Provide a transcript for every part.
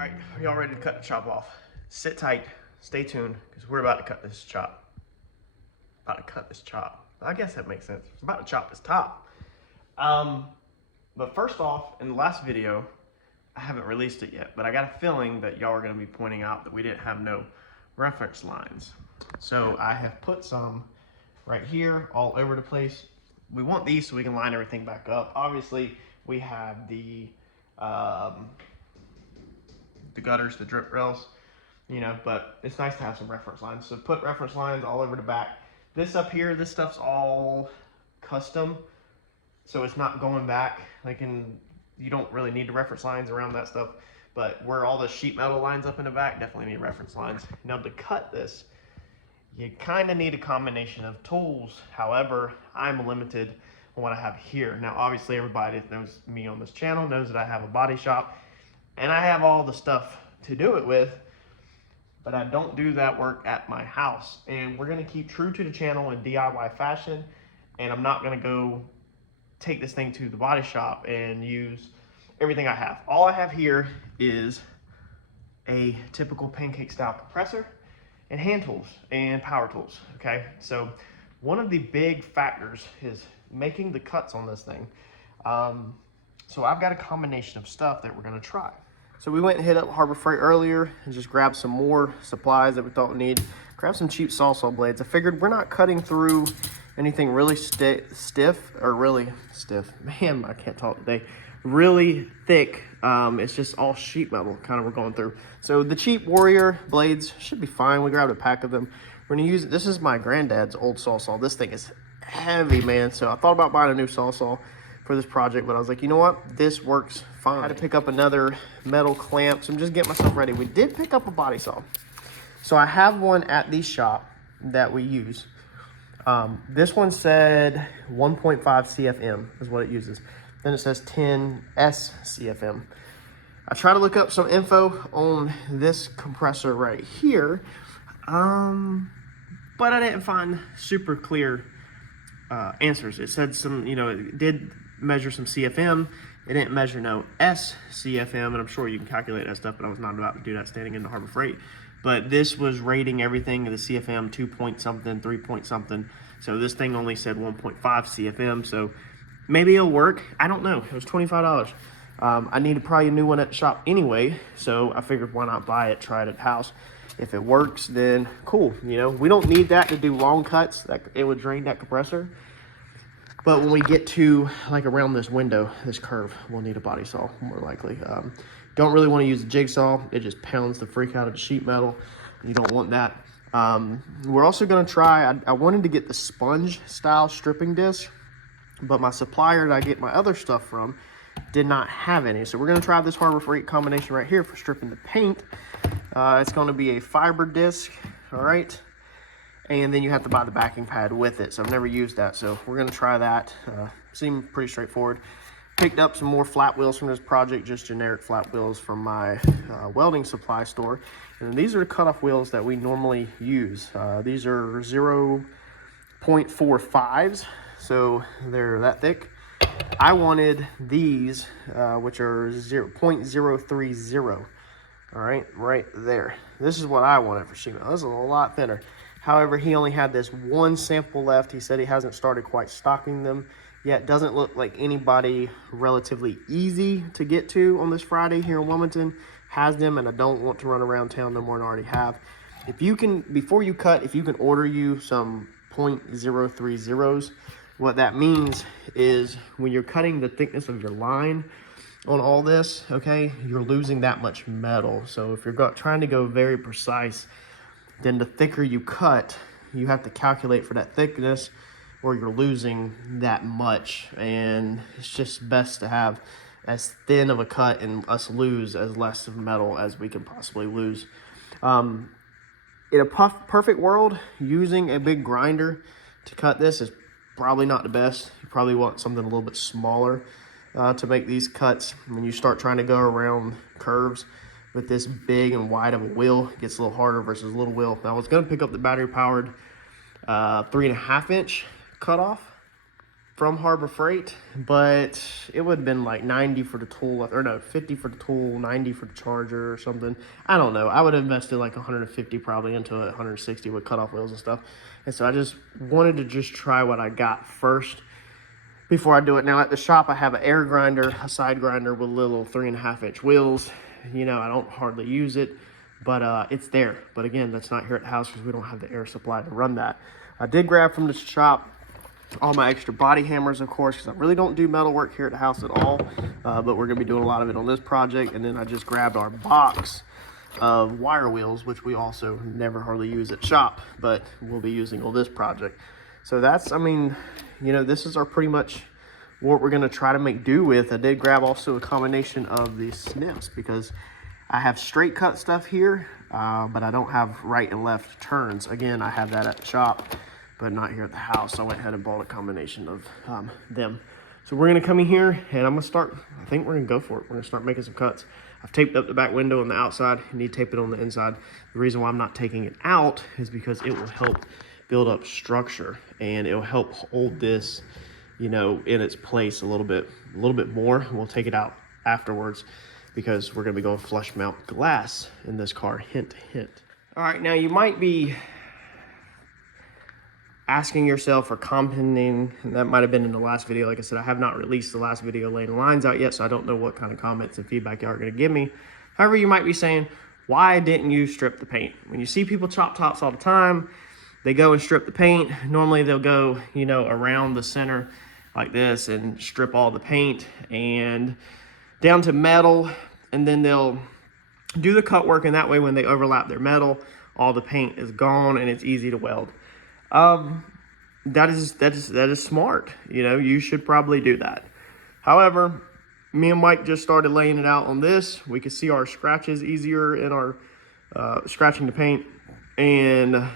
right, are y'all ready to cut the chop off? Sit tight, stay tuned, because we're about to cut this chop. I guess that makes sense. It's about to chop this top. But first off, in the last video, I haven't released it yet, but I got a feeling that y'all are going to be pointing out that we didn't have no reference lines. So I have put some right here all over the place. We want these so we can line everything back up. Obviously, we have the gutters, the drip rails, you know, but it's nice to have some reference lines. So put reference lines all over the back. This up here, this stuff's all custom, so it's not going back. You don't really need the reference lines around that stuff, but where all the sheet metal lines up in the back, definitely need reference lines. Now to cut this, you kind of need a combination of tools. However, I'm limited on what I have here. Now, obviously, everybody that knows me on this channel knows that I have a body shop, and I have all the stuff to do it with, but I don't do that work at my house. And we're gonna keep true to the channel in DIY fashion, and I'm not gonna go take this thing to the body shop and use everything I have. All I have here is a typical pancake style compressor and hand tools and power tools, okay? So one of the big factors is making the cuts on this thing. So I've got a combination of stuff that we're gonna try. So we went and hit up Harbor Freight earlier and just grabbed some more supplies that we thought we need. Grab some cheap saw blades. I figured we're not cutting through anything really stiff. Man, I can't talk today. Really thick. It's just all sheet metal kind of we're going through. So the cheap Warrior blades should be fine. We grabbed a pack of them. We're gonna use it. This is my granddad's old saw. This thing is heavy, man. So I thought about buying a new saw for this project, but I was like, you know what? This works fine. I had to pick up another metal clamp, so I'm just getting myself ready. We did pick up a body saw. So I have one at the shop that we use. This one said 1.5 CFM is what it uses. Then it says 10 SCFM. I tried to look up some info on this compressor right here, but I didn't find super clear answers. It said some, you know, it did measure some CFM. It didn't measure no SCFM, and I'm sure you can calculate that stuff, but I was not about to do that standing in the Harbor Freight. But this was rating everything in the CFM 2 point something, 3 point something. So this thing only said 1.5 CFM. So maybe it'll work. I don't know. It was $25. I needed probably a new one at the shop anyway. So I figured why not buy it, try it at the house. If it works, then cool. You know, we don't need that to do long cuts. It would drain that compressor. But when we get to like around this window, this curve, we'll need a body saw more likely. Don't really want to use a jigsaw. It just pounds the freak out of the sheet metal. You don't want that. We're also going to try, I wanted to get the sponge style stripping disc, but my supplier that I get my other stuff from did not have any. So we're going to try this Harbor Freight combination right here for stripping the paint. It's going to be a fiber disc, all right? And then you have to buy the backing pad with it. So I've never used that, so we're going to try that. Seemed pretty straightforward. Picked up some more flat wheels from this project, just generic flat wheels from my welding supply store. And these are the cutoff wheels that we normally use. These are 0.45s, so they're that thick. I wanted these, which are 0.030. All right there. This is what I wanted for sheet metal. This is a lot thinner. However, he only had this one sample left. He said he hasn't started quite stocking them yet. Doesn't look like anybody relatively easy to get to on this Friday here in Wilmington has them, and I don't want to run around town no more than I already have. If you can, before you cut, if you can order you some 0.030s, what that means is when you're cutting the thickness of your line on all this, okay, you're losing that much metal. So if you're trying to go very precise, then the thicker you cut, you have to calculate for that thickness or you're losing that much. And it's just best to have as thin of a cut and us lose as less of metal as we can possibly lose. In a perfect world, using a big grinder to cut this is probably not the best. You probably want something a little bit smaller to make these cuts. When you start trying to go around curves with this big and wide of a wheel, it gets a little harder versus a little wheel. Now I was going to pick up the battery powered 3.5 inch cutoff from Harbor Freight, but it would have been like 90 for the tool, or no, 50 for the tool, 90 for the charger or something. I don't know. I would have invested like 150 probably into it, 160 with cutoff wheels and stuff. And so I just wanted to just try what I got first before I do it. Now at the shop, I have an air grinder, a side grinder with little 3.5-inch wheels. You know, I don't hardly use it, but it's there. But again, that's not here at the house because we don't have the air supply to run that. I did grab from the shop all my extra body hammers, of course, because I really don't do metal work here at the house at all, but we're going to be doing a lot of it on this project. And then I just grabbed our box of wire wheels, which we also never hardly use at shop, but we'll be using on this project. So that's, I mean, you know, this is our pretty much what we're going to try to make do with. I did grab also a combination of the snips because I have straight cut stuff here, but I don't have right and left turns. Again, I have that at the shop, but not here at the house. So I went ahead and bought a combination of them. So we're gonna come in here and I'm gonna start, I think we're gonna go for it. We're gonna start making some cuts. I've taped up the back window on the outside. I need to tape it on the inside. The reason why I'm not taking it out is because it will help build up structure and it will help hold this, you know, in its place a little bit more. We'll take it out afterwards because we're gonna be going flush mount glass in this car, hint, hint. All right, now you might be asking yourself or commenting, and that might have been in the last video. Like I said, I have not released the last video laying the lines out yet, so I don't know what kind of comments and feedback y'all are gonna give me. However, you might be saying, why didn't you strip the paint? When you see people chop tops all the time, they go and strip the paint. Normally they'll go, you know, around the center like this and strip all the paint and down to metal, and then they'll do the cut work, and that way when they overlap their metal, all the paint is gone and it's easy to weld. That is smart. You know, you should probably do that. However, me and Mike just started laying it out on this. We could see our scratches easier in our scratching the paint, and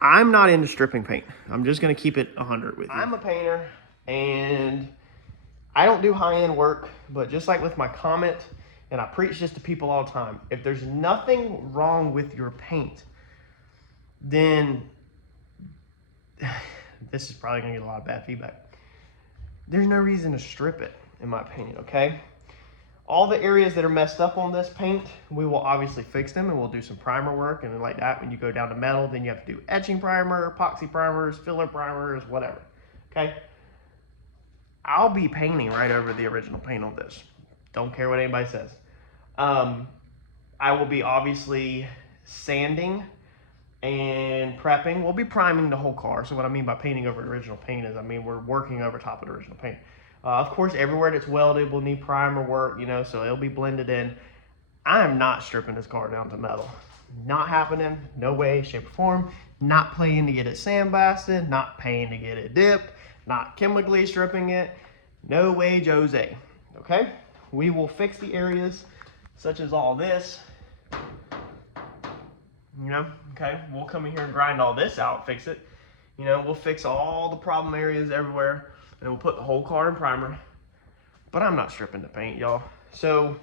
I'm not into stripping paint. I'm just gonna keep it 100 with you. I'm a painter and I don't do high-end work, but just like with my Comet, and I preach this to people all the time, if there's nothing wrong with your paint, then this is probably gonna get a lot of bad feedback. There's no reason to strip it, in my opinion, okay? All the areas that are messed up on this paint, we will obviously fix them, and we'll do some primer work, and like that, when you go down to metal, then you have to do etching primer, epoxy primers, filler primers, whatever, okay? I'll be painting right over the original paint on this. Don't care what anybody says. I will be obviously sanding and prepping. We'll be priming the whole car. So what I mean by painting over the original paint is, I mean, we're working over top of the original paint. Of course, everywhere that's welded will need primer work, you know, so it'll be blended in. I am not stripping this car down to metal. Not happening, no way, shape, or form. Not paying to get it sandblasted, not paying to get it dipped, not chemically stripping it. No way, Jose, okay? We will fix the areas such as all this, you know, okay? We'll come in here and grind all this out, fix it. You know, we'll fix all the problem areas everywhere, and we'll put the whole car in primer. But I'm not stripping the paint, y'all. So,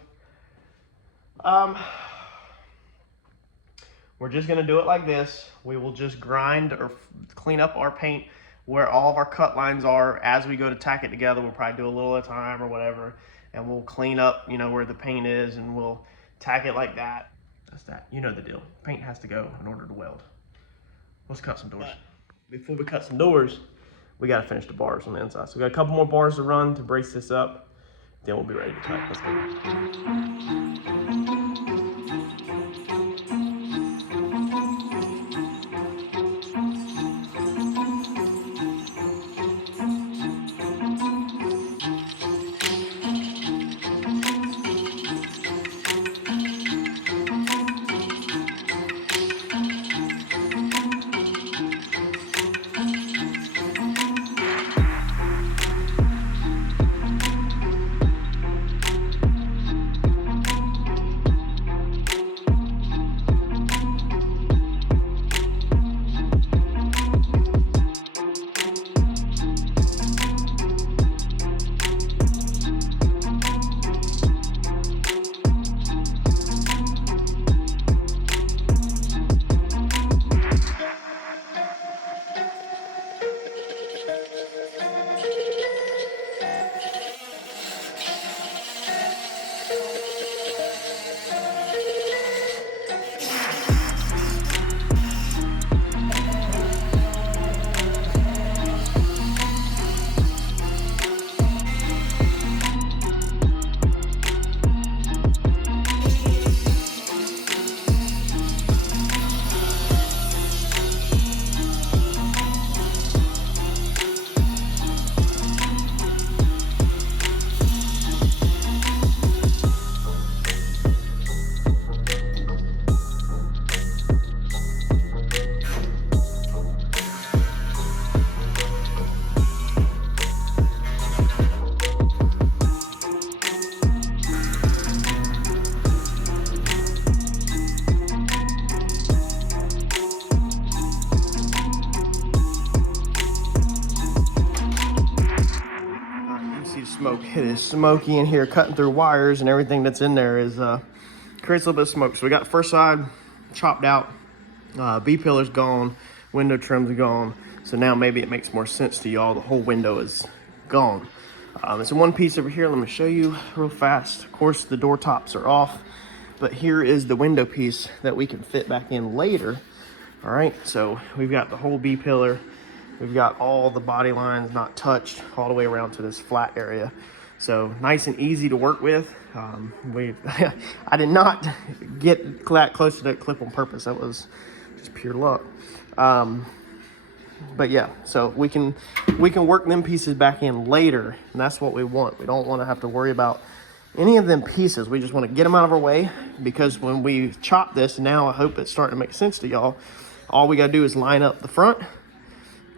we're just gonna do it like this. We will just grind or clean up our paint where all of our cut lines are. As we go to tack it together, we'll probably do a little at a time or whatever, and we'll clean up, you know, where the paint is, and we'll tack it like that. That's that. You know the deal. Paint has to go in order to weld. Let's cut some doors. Before we cut some doors, we got to finish the bars on the inside. So we got a couple more bars to run to brace this up. Then we'll be ready to cut. Let's go. It is smoky in here, cutting through wires, and everything that's in there is creates a little bit of smoke. So we got the first side chopped out, B-pillar's gone, window trim's gone. So now maybe it makes more sense to y'all. The whole window is gone. It's in one piece over here. Let me show you real fast. Of course, the door tops are off, but here is the window piece that we can fit back in later. All right, so we've got the whole B-pillar. We've got all the body lines not touched all the way around to this flat area. So nice and easy to work with. I did not get that close to that clip on purpose. That was just pure luck. But yeah, so we can work them pieces back in later, and that's what we want. We don't want to have to worry about any of them pieces. We just want to get them out of our way, because when we chop this, now I hope it's starting to make sense to y'all. All we got to do is line up the front,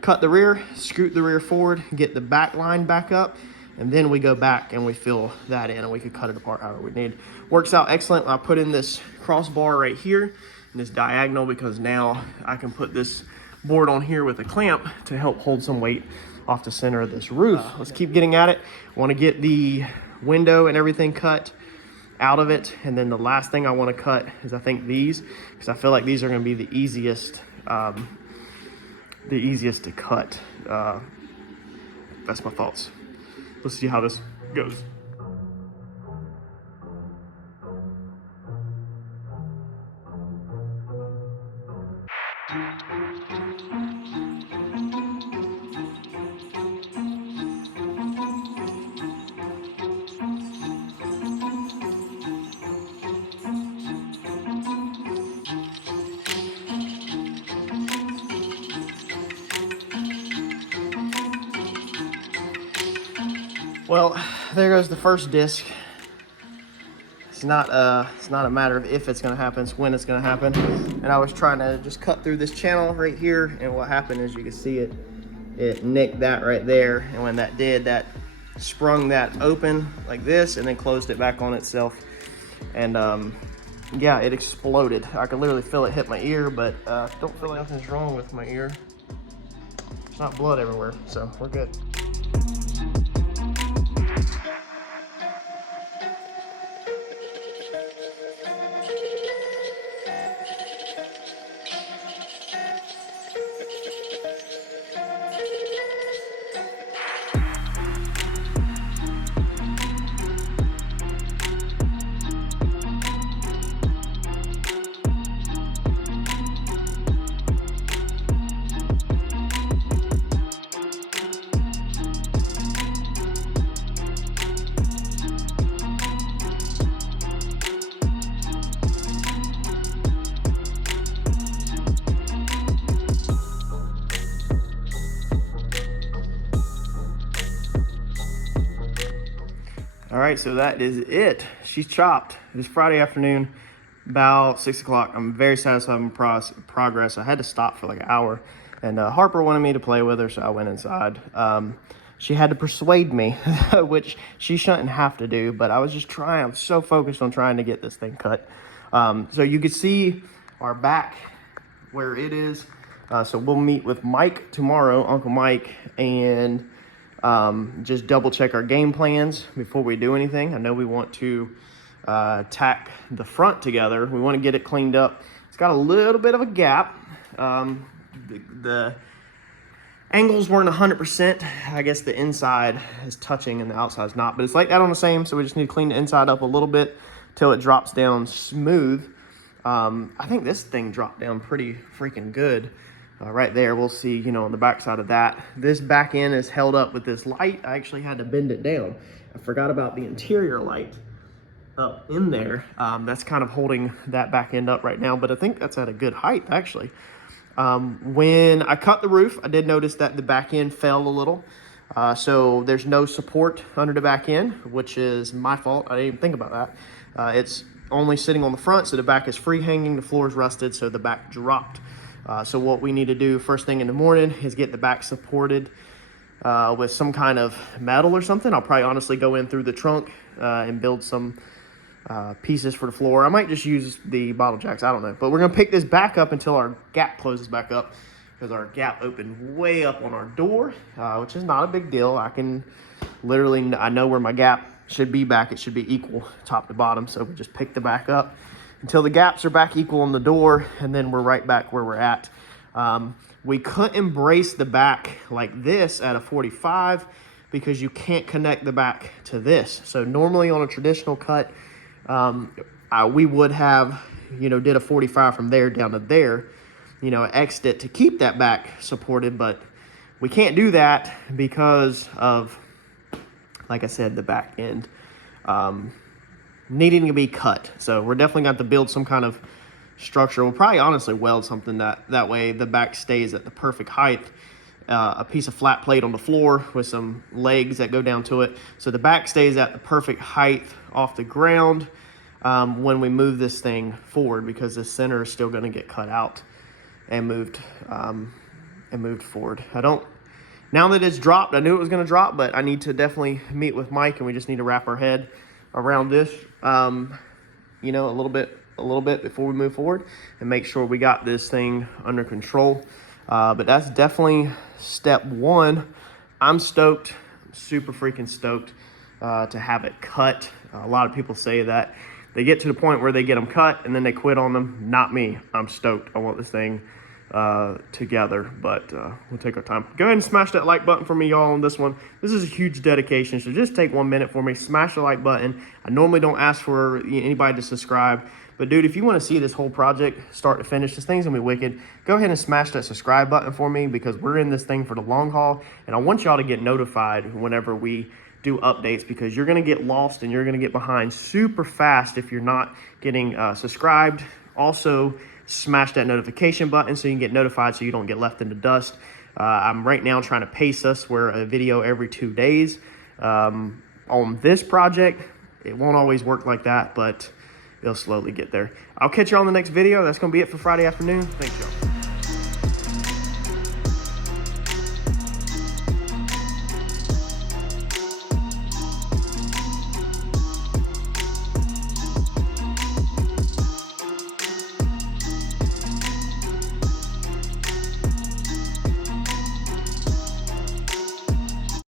cut the rear, scoot the rear forward, get the back line back up, and then we go back and we fill that in, and we can cut it apart however we need. Works out excellent. I put in this crossbar right here and this diagonal, because now I can put this board on here with a clamp to help hold some weight off the center of this roof. Let's keep getting at it. Want to get the window and everything cut out of it, and then the last thing I want to cut is, I think, these, because I feel like these are going to be the easiest to cut. That's my thoughts. Let's see how this goes. Well, there goes the first disc. It's not a matter of if it's gonna happen, it's when it's gonna happen. And I was trying to just cut through this channel right here, and what happened is, you can see it nicked that right there. And when that did, that sprung that open like this and then closed it back on itself. And yeah, it exploded. I could literally feel it hit my ear, but don't feel like nothing's wrong with my ear. There's not blood everywhere, so we're good. All right, so that is it. She's chopped. It is Friday afternoon, about 6 o'clock. I'm very satisfied with my progress. I had to stop for like an hour, and Harper wanted me to play with her, so I went inside. She had to persuade me, which she shouldn't have to do, but I was just trying. I'm so focused on trying to get this thing cut. So you can see our back where it is. So we'll meet with Mike tomorrow, Uncle Mike, and just double check our game plans before we do anything. I know we want to tack the front together. We want to get it cleaned up. It's got a little bit of a gap. The angles weren't 100%. I guess the inside is touching and the outside is not, but it's like that on the same, so we just need to clean the inside up a little bit till it drops down smooth. I think this thing dropped down pretty freaking good. Right there, we'll see, you know, on the back side of that. This back end is held up with this light. I actually had to bend it down. I forgot about the interior light up in there. That's kind of holding that back end up right now, but I think that's at a good height, actually. When I cut the roof, I did notice that the back end fell a little. So there's no support under the back end, which is my fault. I didn't even think about that. It's only sitting on the front, so the back is free hanging, the floor is rusted, so the back dropped. So what we need to do first thing in the morning is get the back supported with some kind of metal or something. I'll probably honestly go in through the trunk and build some pieces for the floor. I might just use the bottle jacks, I don't know. But we're gonna pick this back up until our gap closes back up, because our gap opened way up on our door, which is not a big deal. I can literally, I know where my gap should be back. It should be equal top to bottom. So we just pick the back up until the gaps are back equal on the door, and then we're right back where we're at. We couldn't brace the back like this at a 45 because you can't connect the back to this. So normally on a traditional cut, we would have, you know, did a 45 from there down to there, you know, X'd it to keep that back supported, but we can't do that because of, like I said, the back end needing to be cut. So we're definitely going to have to build some kind of structure. We'll probably honestly weld something that way the back stays at the perfect height. A piece of flat plate on the floor with some legs that go down to it. So the back stays at the perfect height off the ground when we move this thing forward, because the center is still going to get cut out and moved forward. Now that it's dropped, I knew it was going to drop, but I need to definitely meet with Mike, and we just need to wrap our head around this, you know, a little bit before we move forward and make sure we got this thing under control. But that's definitely step one. I'm stoked. I'm super freaking stoked to have it cut. A lot of people say that they get to the point where they get them cut and then they quit on them. Not me. I'm stoked. I want this thing together, but we'll take our time. Go ahead and smash that like button for me, y'all, on this one. This is a huge dedication, so just take 1 minute for me. Smash the like button. I normally don't ask for anybody to subscribe, but dude, if you want to see this whole project start to finish, this thing's gonna be wicked. Go ahead and smash that subscribe button for me, because we're in this thing for the long haul, and I want y'all to get notified whenever we do updates, because you're gonna get lost and you're gonna get behind super fast if you're not getting subscribed. Also, smash that notification button so you can get notified so you don't get left in the dust. I'm right now trying to pace us where a video every 2 days. On this project, it won't always work like that, but it'll slowly get there. I'll catch you on the next video. That's going to be it for Friday afternoon. Thanks, y'all.